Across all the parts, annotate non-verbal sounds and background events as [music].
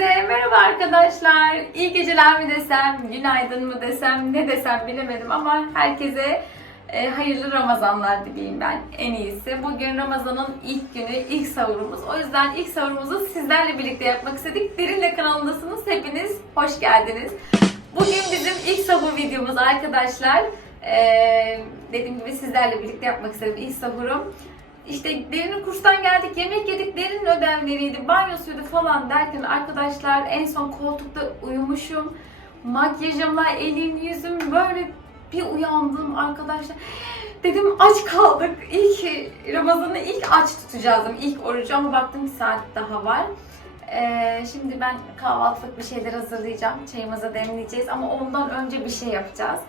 Herkese merhaba arkadaşlar. İyi geceler mi desem, günaydın mı desem, ne desem bilemedim ama herkese e, hayırlı Ramazanlar dileyim ben en iyisi. Bugün Ramazan'ın ilk günü, ilk sahurumuz. O yüzden ilk sahurumuzu sizlerle birlikte yapmak istedik. Derinle kanalındasınız. Hepiniz hoş geldiniz. Bugün bizim ilk sahur videomuz arkadaşlar. E, dediğim gibi sizlerle birlikte yapmak istedim ilk sahurum. İşte derinin kurstan geldik, yemek yedik, derinin ödevleriydi, banyosuydu falan derken arkadaşlar en son koltukta uyumuşum. Makyajımla elim yüzüm böyle bir uyandım arkadaşlar. Dedim aç kaldık. İlk Ramazan'ı ilk aç tutacağız. ilk orucu ama baktım bir saat daha var. Ee, şimdi ben kahvaltılık bir şeyler hazırlayacağım. Çayımızı demleyeceğiz ama ondan önce bir şey yapacağız.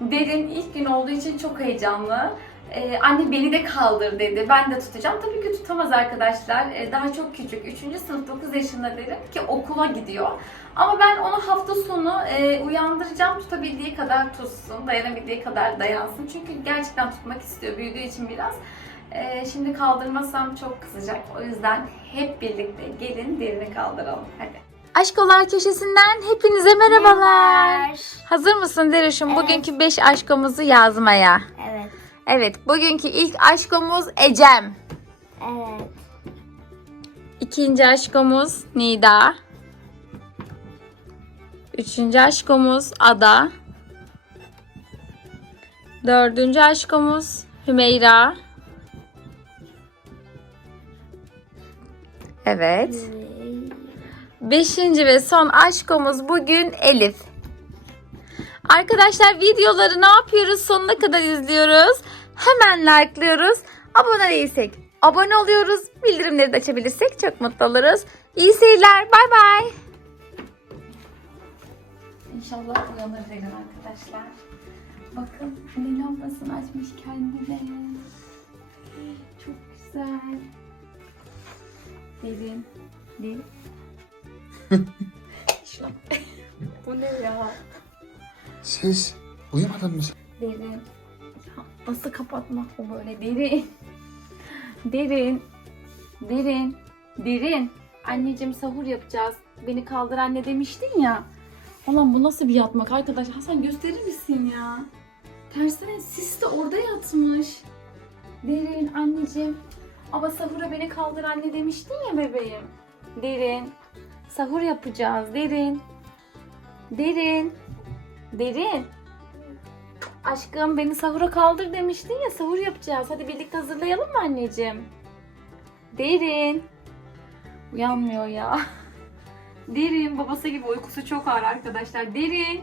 Derin ilk gün olduğu için çok heyecanlı. Ee, anne beni de kaldır dedi. Ben de tutacağım. Tabii ki tutamaz arkadaşlar. Ee, daha çok küçük. 3. sınıf 9 yaşında derim ki okula gidiyor. Ama ben onu hafta sonu e, uyandıracağım. Tutabildiği kadar tutsun. Dayanabildiği kadar dayansın. Çünkü gerçekten tutmak istiyor. Büyüdüğü için biraz. Ee, şimdi kaldırmasam çok kızacak. O yüzden hep birlikte gelin derini kaldıralım. Hadi. Aşkolar köşesinden hepinize merhabalar. Hazır mısın Derişim? Evet. Bugünkü 5 aşkomuzu yazmaya. Evet. Bugünkü ilk aşkomuz Ecem. Evet. İkinci aşkomuz Nida. Üçüncü aşkomuz Ada. Dördüncü aşkomuz Hümeyra. Evet. Beşinci ve son aşkomuz bugün Elif. Arkadaşlar videoları ne yapıyoruz? Sonuna kadar izliyoruz. Hemen like'lıyoruz. Abone değilsek abone oluyoruz. Bildirimleri de açabilirsek çok mutlu oluruz. İyi seyirler. Bay bay. İnşallah uyanır Zelin arkadaşlar. Bakın ne lambasını açmış kendine. Çok güzel. Derin. Derin. Şuna. [laughs] Bu ne ya? Siz uyumadın mı? Derin. Nasıl kapatmak bu böyle? Derin. Derin. Derin. Derin. Anneciğim sahur yapacağız. Beni kaldır anne demiştin ya. Ulan bu nasıl bir yatmak arkadaş? Hasan gösterir misin ya? Tersine sis de orada yatmış. Derin anneciğim. Ama sahura beni kaldır anne demiştin ya bebeğim. Derin. Sahur yapacağız. Derin. Derin. Derin. Aşkım beni sahura kaldır demiştin ya sahur yapacağız. Hadi birlikte hazırlayalım mı anneciğim? Derin. Uyanmıyor ya. [laughs] Derin babası gibi uykusu çok ağır arkadaşlar. Derin.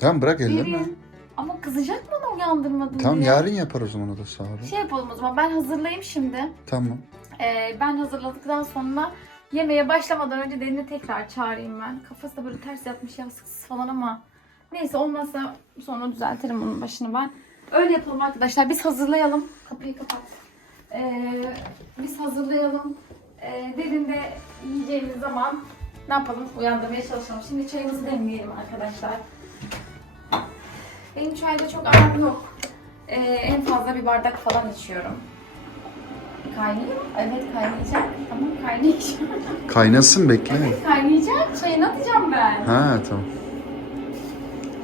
Tamam bırak ellerimi. Derin. Ama kızacak bana uyandırmadın Tamam diye. yarın yapar o zaman o da sahuru. Şey yapalım o zaman ben hazırlayayım şimdi. Tamam. Ee, ben hazırladıktan sonra yemeğe başlamadan önce Derin'i tekrar çağırayım ben. Kafası da böyle ters yatmış yastıksız falan ama neyse olmazsa sonra düzeltirim onun başını ben. Öyle yapalım arkadaşlar. Biz hazırlayalım. Kapıyı kapat. Ee, biz hazırlayalım. Ee, Derin de yiyeceğimiz zaman ne yapalım? Uyandırmaya çalışalım. Şimdi çayımızı demleyelim arkadaşlar. Benim çayda çok aram yok. Ee, en fazla bir bardak falan içiyorum. Kaynıyor? Evet kaynayacak. Tamam kaynayacak. Kaynasın bekle. evet kaynayacak. Çayını atacağım ben. Ha tamam.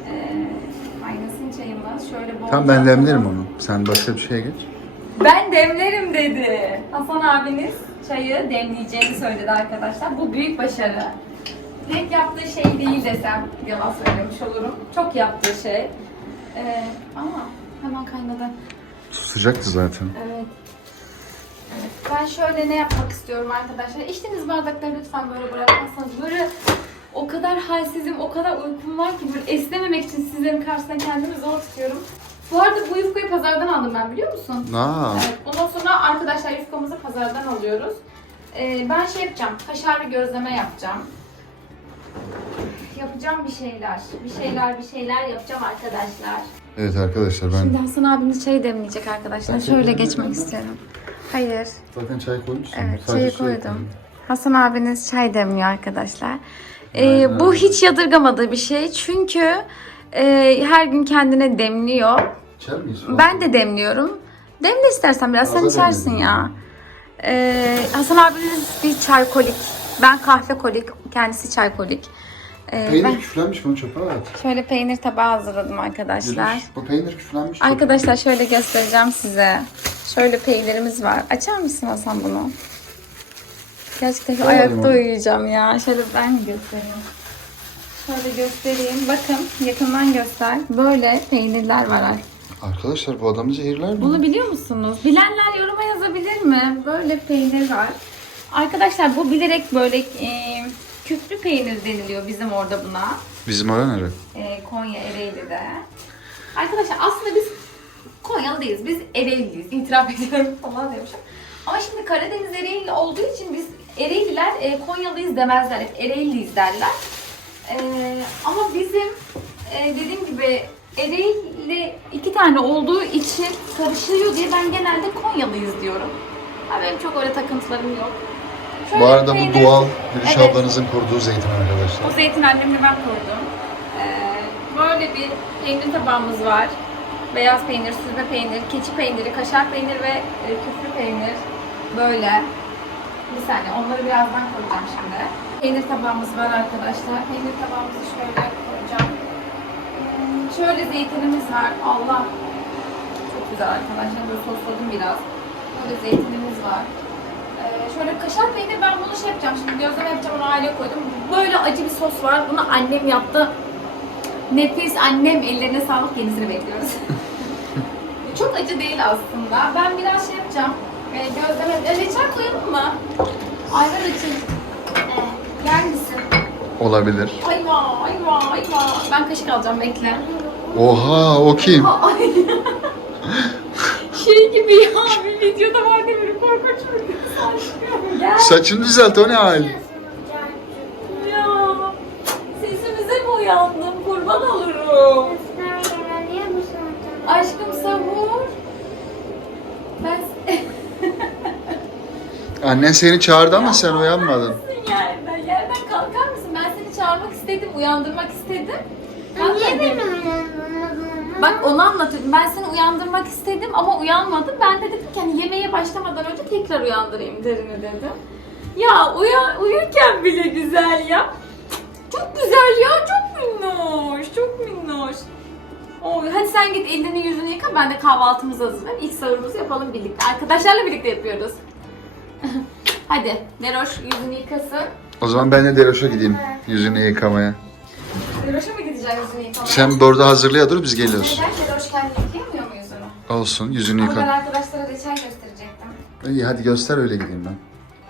Ee, kaynasın çayımız. Şöyle bol Tamam ben demlerim onu. Sen başka bir şeye geç. Ben demlerim dedi. Hasan abiniz çayı demleyeceğini söyledi arkadaşlar. Bu büyük başarı. Pek yaptığı şey değil desem yalan söylemiş olurum. Çok yaptığı şey. Ee, ama hemen kaynadı. Sıcaktı zaten. Evet. Evet. Ben şöyle ne yapmak istiyorum arkadaşlar. İçtiğiniz bardakları lütfen böyle bırakmazsanız. Böyle o kadar halsizim, o kadar uykum var ki böyle esnememek için sizlerin karşısında kendimi zor tutuyorum. Bu arada bu yufkayı pazardan aldım ben biliyor musun? Aa, Evet. Ondan sonra arkadaşlar yufkamızı pazardan alıyoruz. Ee, ben şey yapacağım. Kaşarlı gözleme yapacağım. Yapacağım bir şeyler. Bir şeyler bir şeyler yapacağım arkadaşlar. evet arkadaşlar ben Şimdi Hasan abimiz çayı demleyecek arkadaşlar. Ben Şöyle çay geçmek istiyorum. Hayır. zaten çay koymuşsun. Evet Sadece çayı su koydum. ekledim. Hasan abiniz çay demliyor arkadaşlar. Aynen. bu hiç yadırgamadığı bir şey. Çünkü e, her gün kendine demliyor. İçer miyiz? Ben de demliyorum. Demle istersen biraz sen içersin demledim. ya. Ee, Hasan abiniz bir çaykolik Ben kahve kolik, kendisi çay kolik. Ee, Peynir ben küflenmiş bunu çöpe at. şöyle peynir tabağı hazırladım arkadaşlar. Bu peynir küflenmiş. çöpe. Arkadaşlar şöyle göstereceğim size. Şöyle peynirimiz var. Açar mısın Hasan bunu? Gerçekten şu ayakta onu. uyuyacağım ya. Şöyle ben göstereyim. Şöyle göstereyim. Bakın yakından göster. Böyle peynirler var artık. Arkadaşlar bu adamı zehirler mi? Bunu biliyor musunuz? Bilenler yoruma yazabilir mi? Böyle peynir var. Arkadaşlar bu bilerek böyle e, küflü peynir deniliyor bizim orada buna. Bizim orada nere? E, Konya Ereğli'de. Arkadaşlar aslında biz Konyalı değiliz. Biz Ereğli'yiz. İtiraf [laughs] ediyorum falan demişim. Ama şimdi Karadeniz Ereğli olduğu için biz Ereğliler e, Konyalıyız demezler. Hep Ereğliyiz derler. E, ama bizim e, dediğim gibi Ereğli iki tane olduğu için karışıyor diye ben genelde Konyalıyız diyorum. Ha, benim çok öyle takıntılarım yok. Şöyle Bu arada bu peynir- doğal Gülüş Evet. ablanızın kurduğu zeytin arkadaşlar. o zeytin annemle ben kurdum. Ee, böyle bir peynir tabağımız var. Beyaz peynir, süzme peynir, keçi peyniri, kaşar peynir ve e, küflü peynir. Böyle. Bir saniye onları birazdan koyacağım şimdi. Peynir tabağımız var arkadaşlar. Peynir tabağımızı şöyle koyacağım. Hmm, Şöyle zeytinimiz var. Allah. Çok güzel arkadaşlar. Böyle sosladım biraz. Böyle zeytinimiz var. Ee, şöyle kaşar peynir ben bunu şey yapacağım şimdi gözleme yapacağım onu aileye koydum. Böyle acı bir sos var. Bunu annem yaptı. Nefis annem ellerine sağlık yenisini bekliyoruz. [laughs] Çok acı değil aslında. Ben biraz şey yapacağım. Ee, gözleme... E, reçel koyalım mı? Ayvar için. Ee, yer misin? Olabilir. Ayva, ayva, ayva. Ben kaşık alacağım bekle. Oha o kim? [laughs] Ay. şey gibi ya bir videoda vardı böyle korkunç bir kız. Gel. Saçını düzelt o ne hal? Annen seni çağırdı ama sen uyanmadın. yerden, yerden kalkar mısın? Ben seni çağırmak istedim, uyandırmak istedim. Kalkmadın. Bak onu anlatıyordum. Ben seni uyandırmak istedim ama uyanmadın. Ben de dedim ki hani yemeğe başlamadan önce tekrar uyandırayım derini dedim. Ya uya, uyurken bile güzel ya. Çok güzel ya. Çok minnoş. Çok minnoş. Oy, hadi sen git elini yüzünü yıka. Ben de kahvaltımızı hazırlayayım. İlk sahurumuzu yapalım birlikte. Arkadaşlarla birlikte yapıyoruz. Hadi Neroş yüzünü yıkasın. O zaman ben de Deroş'a gideyim yüzünü yıkamaya. Neroş'a mı gideceğim yüzünü yıkamaya? Sen burada hazırlaya dur biz geliyoruz. Neden Neroş kendini yıkayamıyor mu yüzünü? Olsun yüzünü Ama ben yıka. arkadaşlara reçel gösterecektim. İyi hadi göster öyle gideyim ben.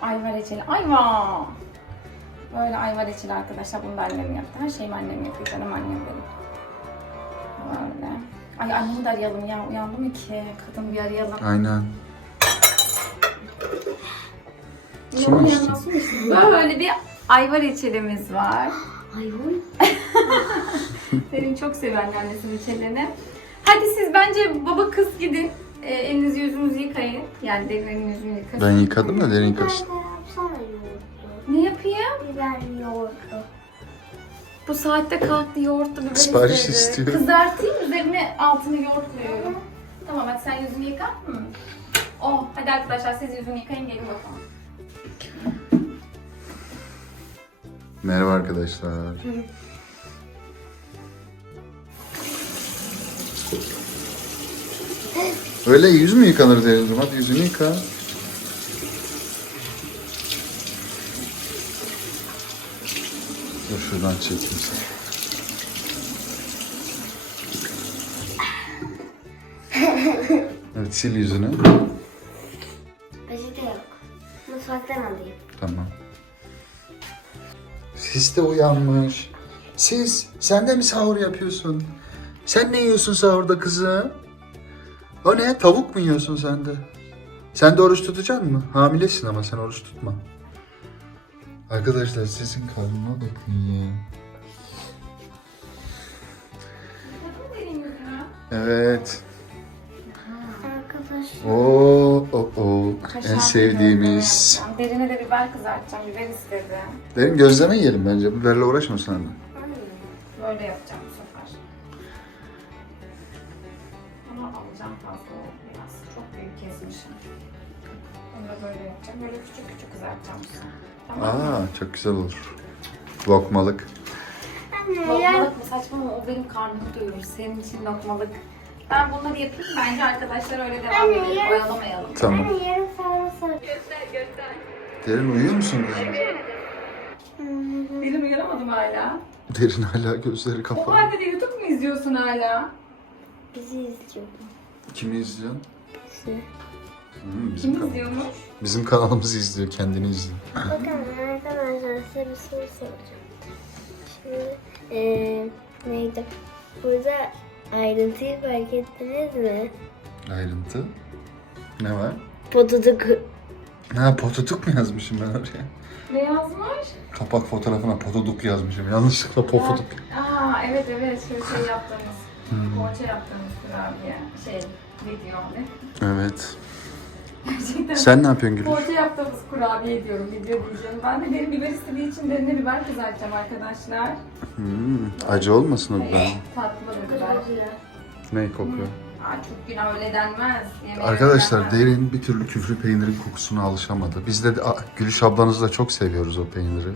Ayva reçeli. Ayva! Böyle ayva reçeli arkadaşlar. Bunu da annem yaptı. Her şeyimi annem yapıyor. Canım annem benim. Böyle. Ay annemi de arayalım ya. Uyandı mı ki? Kadın bir arayalım. Aynen. Su mu içtin? Böyle bir ayva reçelimiz var. [laughs] Senin çok seven annesi reçelini. Hadi siz bence baba kız gidin. Ee, elinizi yüzünüzü yıkayın. Yani derin elini yüzünü yıkayın. Ben yıkadım da derin yıkasın. Ne yapayım? Biber yoğurdu. Bu saatte kalktı yoğurtlu biber Sipariş istedi. istiyor. Kızartayım üzerine altını yoğurt koyuyorum. Tamam hadi sen yüzünü yıka. Hı. Oh hadi arkadaşlar siz yüzünü yıkayın gelin bakalım. Merhaba arkadaşlar. Öyle yüz mü yıkanır Derincim? Hadi yüzünü yıka. Dur şuradan çekeyim seni. Evet sil yüzünü. Sis de uyanmış. Sis, sen de mi sahur yapıyorsun? Sen ne yiyorsun sahurda kızım? O ne? Tavuk mu yiyorsun sen de? Sen de oruç tutacaksın mı? Hamilesin ama sen oruç tutma. Arkadaşlar sizin karnına bakın ya. Evet. Arkadaşlar. Oo, o, o. En sevdiğimiz. Derine de biber kızartacağım. Biber istedi. Derin gözleme yiyelim bence. Biberle uğraşma sen de. Böyle yapacağım bu sefer. Ama alacağım fazla biraz. Çok büyük kesmişim. Bunu da böyle yapacağım. Böyle küçük küçük kızartacağım. Tamam mı? Aa çok güzel olur. Lokmalık. Lokmalık mı saçma mı? O benim karnımı doyurur. Senin için lokmalık. Ben bunları yapayım. Bence arkadaşlar öyle devam edelim. Oyalamayalım. Tamam. Anne yarım sonra. Göster göster. Derin uyuyor musun kızım? Benim uyanamadım hala. Derin hala gözleri O kapalı. halde de YouTube mu izliyorsun hala? Bizi izliyor. Kimi izliyorsun? Bizi. Hmm, bizim, Kim kanal- izliyormuş? bizim kanalımızı izliyor, kendini izliyor. Bakın arkadaşlar size bir soru soracağım. Şimdi eee neydi? Burada ayrıntıyı fark ettiniz mi? Ayrıntı. Ne var? Potuduk. Ha potuduk mu yazmışım ben oraya? Ne yazmış? Kapak fotoğrafına potuduk yazmışım. Yanlışlıkla pofuduk. Aa evet evet şu şey yaptığımız. Hmm. Poğaça yaptığımız kurabiye. Şey video ne? Evet. Gerçekten. Sen ne yapıyorsun Gülüş? Poğaça yaptığımız kurabiye diyorum, video diyeceğim. Ben de derin biber istediği için derine biber kızartacağım arkadaşlar. Hmm, acı olmasın o biber. Tatlı biber. Ne kokuyor? Aa, çok günah öyle denmez. Yemeğe Arkadaşlar öyle denmez. Derin bir türlü küflü peynirin kokusuna alışamadı. Biz de a, Gülüş ablanızı da çok seviyoruz o peyniri.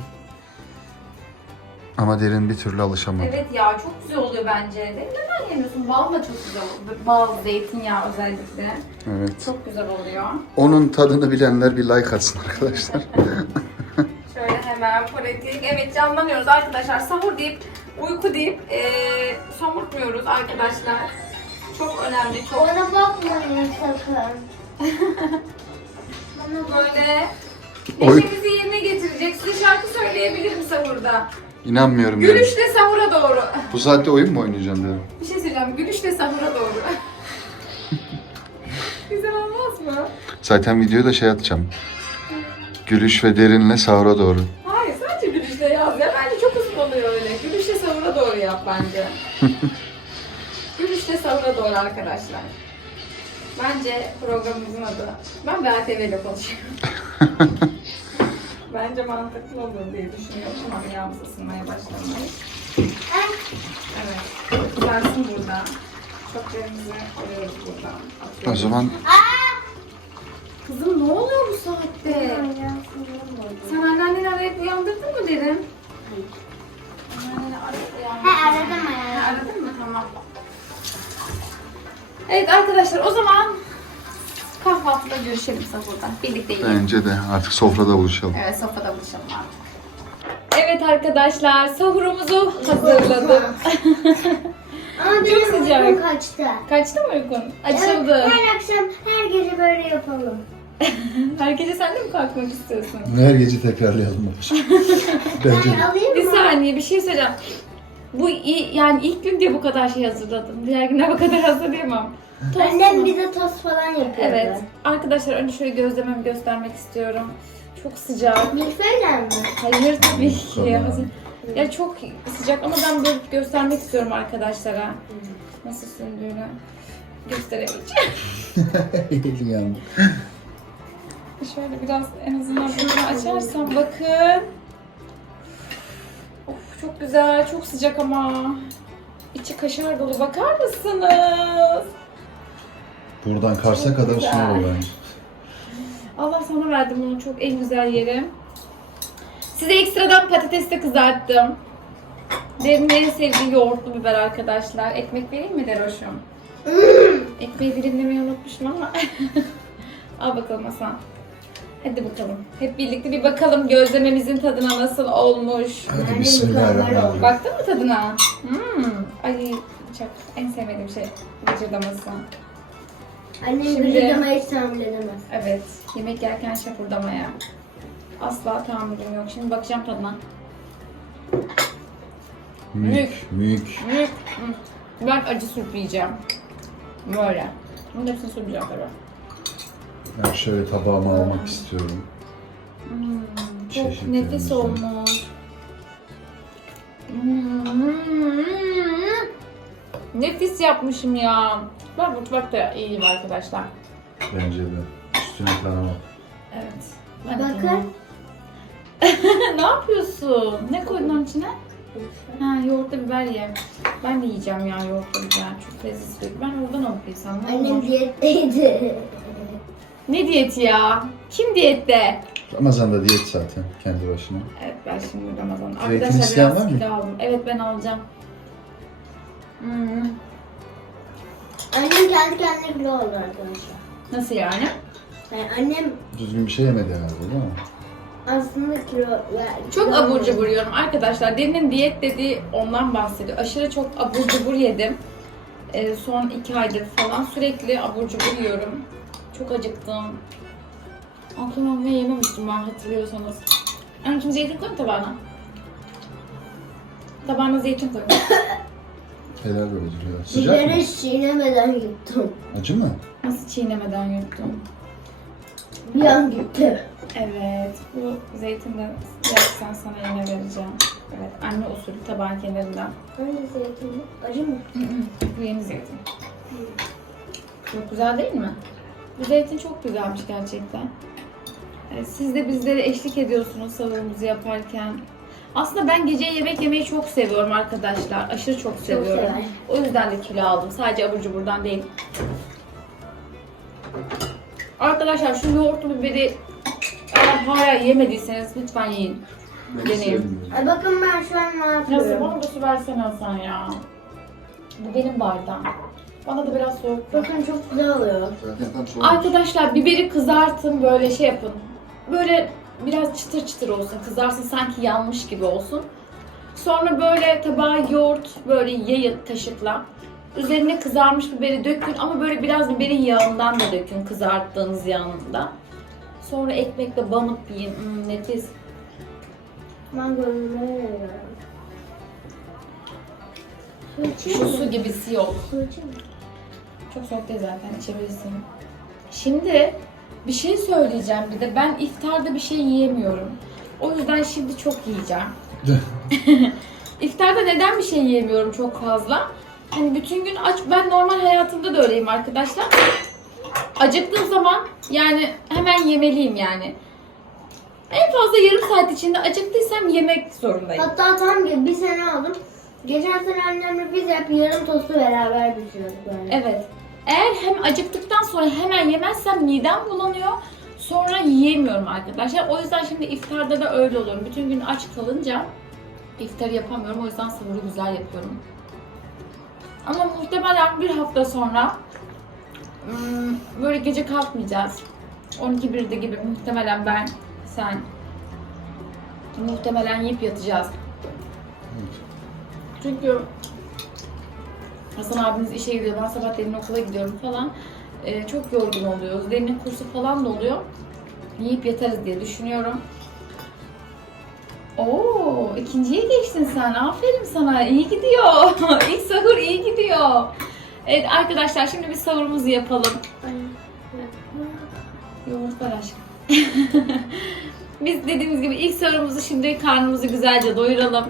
Ama Derin bir türlü alışamadı. Evet ya çok güzel oluyor bence. Derin neden yemiyorsun? Bal da çok güzel oluyor. Bal, zeytinyağı özellikle. Evet. Çok güzel oluyor. Onun tadını bilenler bir like atsın arkadaşlar. [laughs] Şöyle hemen pratik. Evet canlanıyoruz arkadaşlar. Sahur deyip, uyku deyip eee somurtmuyoruz arkadaşlar. Çok önemli, çok Ona bakmayın sakın. [laughs] böyle Oy. neşemizi yerine getirecek. Size şarkı söyleyebilirim sahurda. İnanmıyorum Derin. Gülüşle sahura doğru. Bu saatte oyun mu oynayacaksın Derin? Bir şey söyleyeceğim. Gülüşle sahura doğru. [laughs] Güzel olmaz mı? Zaten videoyu da şey atacağım. Gülüş ve Derin'le sahura doğru. Hayır sadece gülüşle yaz ya. Bence çok uzun oluyor öyle. Gülüşle sahura doğru yap bence. [laughs] gülüşle sahura doğru arkadaşlar. Bence programımızın adı. Ben BATV ile konuşuyorum. [laughs] Bence mantıklı olur diye düşünüyorum. Tamam yağımız ısınmaya başlamış. Evet. Güzelsin burada. Çöplerimizi alıyoruz buradan. O Atıyoruz. zaman Kızım ne oluyor bu saatte? Sen anneanneni arayıp uyandırdın mı dedim? Anneanneni arayıp uyandırdın. He aradım aradım. Aradın mı? Tamam. Evet arkadaşlar o zaman kahvaltıda görüşelim sahurda. Birlikte yiyelim. bence de artık sofrada buluşalım. Evet sofrada buluşalım artık. Evet arkadaşlar sahurumuzu hazırladım. [laughs] Ama Çok benim sıcak. uykum kaçtı. Kaçtı mı uykun? Açıldı. her akşam her gece böyle yapalım. [laughs] Her gece sen de mi kalkmak istiyorsun? Her gece tekrarlayalım [laughs] Bence Ben alayım Bir mı? saniye bir şey söyleyeceğim. Bu yani ilk gün diye bu kadar şey hazırladım. Diğer günler bu kadar [laughs] hazırlayamam. Tost Annem mu? bize tost falan yapıyordu. Evet. Arkadaşlar önce şöyle gözlememi göstermek istiyorum. Çok sıcak. Milföyler mi? Hayır tabii ki. Tamam. Ya çok sıcak ama ben böyle göstermek istiyorum arkadaşlara. Nasıl sündüğünü gösteremeyeceğim. [laughs] yani. Şöyle biraz en azından bunu açarsam bakın. Çok güzel, çok sıcak ama. İçi kaşar dolu. Bakar mısınız? Buradan Kars'a kadar Güzel. sınır bence. Allah sana verdim bunu çok en güzel yerim. Size ekstradan patates de kızarttım. Derin en sevdiği yoğurtlu biber arkadaşlar. Ekmek vereyim mi Deroş'um? Ekmeği dilimlemeyi unutmuşum ama. [laughs] Al bakalım Hasan. Hadi bakalım. Hep birlikte bir bakalım gözlememizin tadına nasıl olmuş. Hadi bismillahirrahmanirrahim. Baktın mı tadına? Hmm. Ay çok en sevmediğim şey gıcırdaması. Annem Şimdi- gıcırdama hiç tahammül edemez. Evet, yemek yerken şapurdamaya. Asla tahammülüm yok. Şimdi bakacağım tadına. Mük. Mük. Mük. Hmm. Ben acı sürükleyeceğim. Böyle. Bunun hepsini sürmeyeceğim tabii. Ben şöyle tabağıma almak istiyorum. Hmm, çok nefis olmuş. Hmm. Nefis yapmışım ya. Ben mutfakta iyiyim arkadaşlar. Bence de. Üstüne tarama. Evet. Ben Bakın. [laughs] ne yapıyorsun? Ne koydun onun içine? Ha yoğurtlu biber ye. Ben de yiyeceğim ya yoğurtlu biber. Çok bir. Ben oradan yesem ne Annem olur? diyetteydi. Ne diyeti ya? Kim diyette? Ramazan'da diyet zaten kendi başına. Evet ben şimdi Ramazan. Arkadaşlar isteyen biraz var mı? kilo aldım. Evet ben alacağım. Hmm. Annem kendi kendine kilo oldu arkadaşlar. Nasıl yani? Yani annem Düzgün bir şey yemedi herhalde değil mi? aslında kilo... Ya, Çok kilo abur oldu. cubur yiyorum. Arkadaşlar Derin'in diyet dediği ondan bahsediyor. Aşırı çok abur cubur yedim. Ee, son iki aydır falan sürekli abur cubur yiyorum. Çok acıktım. Aklıma ne yememiştim ben hatırlıyorsanız. Anneciğim zeytin koy mu tabağına. Tabağına zeytin koy. [coughs] Helal böyle duruyor. Sıcak mı? Sigara çiğnemeden yuttum. Acı mı? Nasıl çiğnemeden yuttum. Bir an gitti. Evet, bu zeytini yersen sana yine vereceğim. Evet, anne usulü tabağın kenarından. Hangi zeytin bu? Acı mı? Bu yeni zeytin. Çok güzel değil mi? Bu zeytin çok güzelmiş gerçekten. Ee, Siz de bizlere eşlik ediyorsunuz sahurumuzu yaparken. Aslında ben gece yemek yemeyi çok seviyorum arkadaşlar. Aşırı çok seviyorum. sever. o yüzden de kilo aldım. Sadece abur cuburdan değil. Arkadaşlar şu yoğurtlu biberi eğer hala yemediyseniz lütfen yiyin. Deneyin. Ay bakın ben şu an ne Nasıl yapıyorum. bana da su versene Hasan ya. Bu benim bardağım. Bana da biraz soğuk. Bakın çok güzel oluyor. Zaten tam soğuk. Arkadaşlar biberi kızartın böyle şey yapın. Böyle biraz çıtır çıtır olsun. Kızarsın sanki yanmış gibi olsun. Sonra böyle tabağa yoğurt böyle yayın kaşıkla. Üzerine kızarmış biberi dökün ama böyle biraz biberin yağından da dökün kızarttığınız yağında. Sonra ekmekle banıp yiyin. Hmm, nefis. Veriyorum. Su içeyim Şu mi? su gibisi yok. Su içeyim mi? Çok soğuk değil zaten içebilirsin. Şimdi bir şey söyleyeceğim bir de ben iftarda bir şey yiyemiyorum. O yüzden şimdi çok yiyeceğim. [laughs] İftarda neden bir şey yiyemiyorum çok fazla? Hani bütün gün aç ben normal hayatımda da öyleyim arkadaşlar. Acıktığım zaman yani hemen yemeliyim yani. En fazla yarım saat içinde acıktıysam yemek zorundayım. Hatta tam gibi bir sene aldım. Geçen sene annemle biz hep yarım tostu beraber düşüyorduk böyle. Evet. Eğer hem acıktıktan sonra hemen yemezsem midem bulanıyor. Sonra yiyemiyorum arkadaşlar. O yüzden şimdi iftarda da öyle oluyorum. Bütün gün aç kalınca iftar yapamıyorum. O yüzden sahuru güzel yapıyorum. Ama muhtemelen bir hafta sonra hmm, böyle gece kalkmayacağız. 12-1'de gibi muhtemelen ben, sen muhtemelen yiyip yatacağız. Çünkü Hasan abimiz işe gidiyor, ben sabah Derin'in okula gidiyorum falan. Ee, çok yorgun oluyoruz. Derin'in kursu falan da oluyor. Yiyip yatarız diye düşünüyorum. Oo, ikinciye geçtin sen. Aferin sana. İyi gidiyor. [laughs] İlk sahur iyi gidiyor. Evet arkadaşlar şimdi bir sahurumuzu yapalım. Yoğurt var aşkım. [laughs] Biz dediğimiz gibi ilk sorumuzu şimdi karnımızı güzelce doyuralım.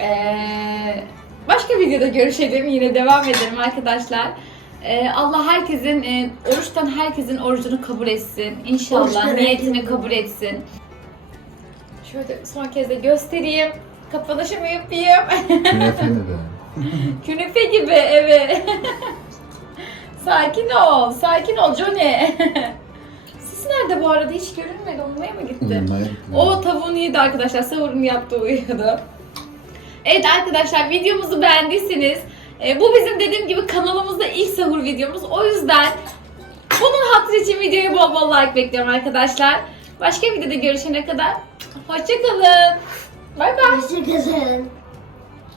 Ee, başka videoda görüşelim. Yine devam edelim arkadaşlar. Ee, Allah herkesin, e, oruçtan herkesin orucunu kabul etsin. İnşallah Oruçtan niyetini kabul etsin. Şöyle son kez de göstereyim. Kapanışımı yapayım. Künefe mi be? [laughs] Künefe gibi evet. [laughs] sakin ol, sakin ol Johnny. [laughs] Siz nerede bu arada? Hiç görünmedi. Olmaya mı gitti? O tavuğunu yedi arkadaşlar. Sahurunu yaptı uyuyordu. Evet arkadaşlar videomuzu beğendiyseniz e, bu bizim dediğim gibi kanalımızda ilk sahur videomuz. O yüzden bunun hatırı için videoya bol bol like bekliyorum arkadaşlar. Başka videoda görüşene kadar hoşçakalın. Bay bay. Hoşçakalın.